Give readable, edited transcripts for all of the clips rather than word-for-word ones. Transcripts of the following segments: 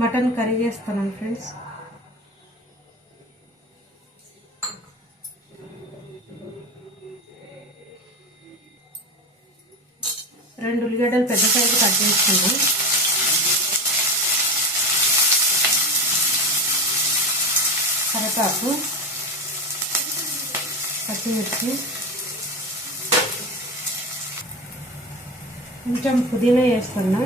Mutton curry చేస్తున్నాను friends. రెండు ఉల్లిగడ్డలు పెద్ద సైజు కట్ చేసుకుందాం. కరివేపాకు, పచ్చిమిర్చి, కొంచెం పుదీనా వేస్తున్నా.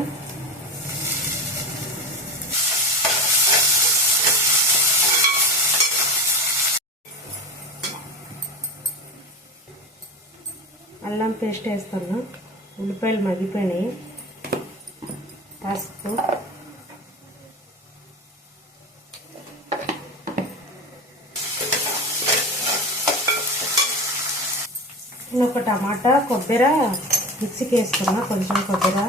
అల్లం పేస్ట్ వేస్తున్నా. ఉల్లిపాయలు మగ్గిపోయినాయి. పసుపు, ఒక టమాటా, కొబ్బరి మిక్సీకి వేసుకున్నా. కొంచెం కొబ్బరి,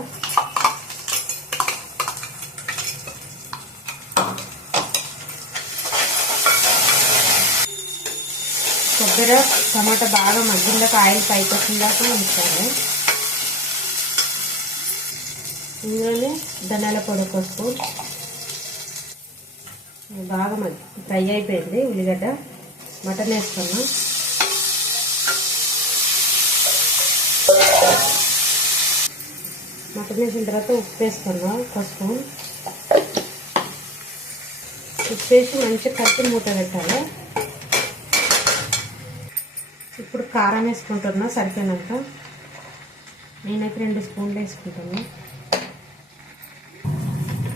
టమాటా బాగా మగ్గిందాక ఆయిల్ పైకి వచ్చిందాక ఉంచాలి. ఇందులోనే ధనియాల పొడి ఒక స్పూన్. బాగా ఫ్రై అయిపోయింది ఉల్లిగడ్డ. మటన్ వేసుకున్నా. మటన్ వేసిన తర్వాత ఉప్పు వేసుకున్నా ఒక స్పూన్. ఉప్పు వేసి మంచిగా కట్టి మూత పెట్టాలి. ఇప్పుడు కారం వేసుకుంటున్నా సరిపోయినంత. నేనైతే 2 స్పూన్లు వేసుకుంటున్నా.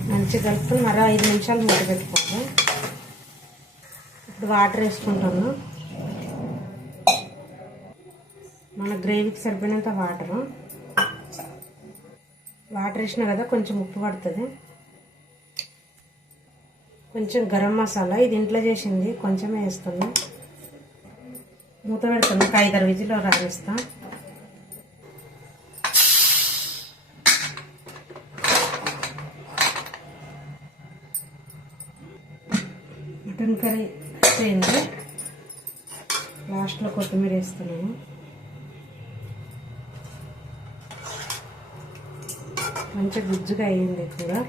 మంచిగా కలుపుకొని మరో 5 నిమిషాలు మూత పెట్టుకోవాలి. ఇప్పుడు వాటర్ వేసుకుంటున్నా. మన గ్రేవీకి సరిపోయినంత వాటర్ వేసినా కదా కొంచెం ఉప్పు పడుతుంది. కొంచెం గరం మసాలా, ఇది ఇంట్లో చేసింది, కొంచెమే వేస్తున్నా. మూత పెడుతున్నా. ఒక 5-6 విజిల్లో రానిస్తా. మటన్ కర్రీ అయిపోయింది. లాస్ట్లో కొత్తిమీర వేస్తున్నాను. మంచిగా గుజ్జుగా అయ్యింది కూడా.